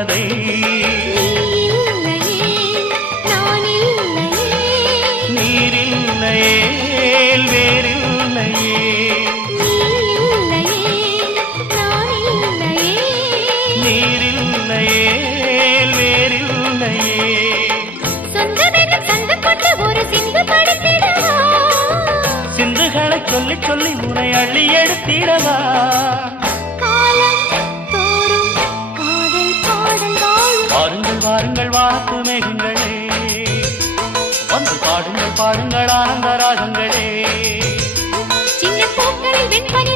தேவதை நீரில்லையே வேறில்லையே நீரில்லையே வேறில்லையே சிந்துகளை சொல்லி சொல்லி உனை அள்ளி எடுத்திடவா வாருங்கள் வாருங்கள் வாத்து மேகங்களே வந்து பாடுங்கள் பாடுங்கள் ஆனந்த ராகங்களே சின்ன பூக்களில் வெண்பனி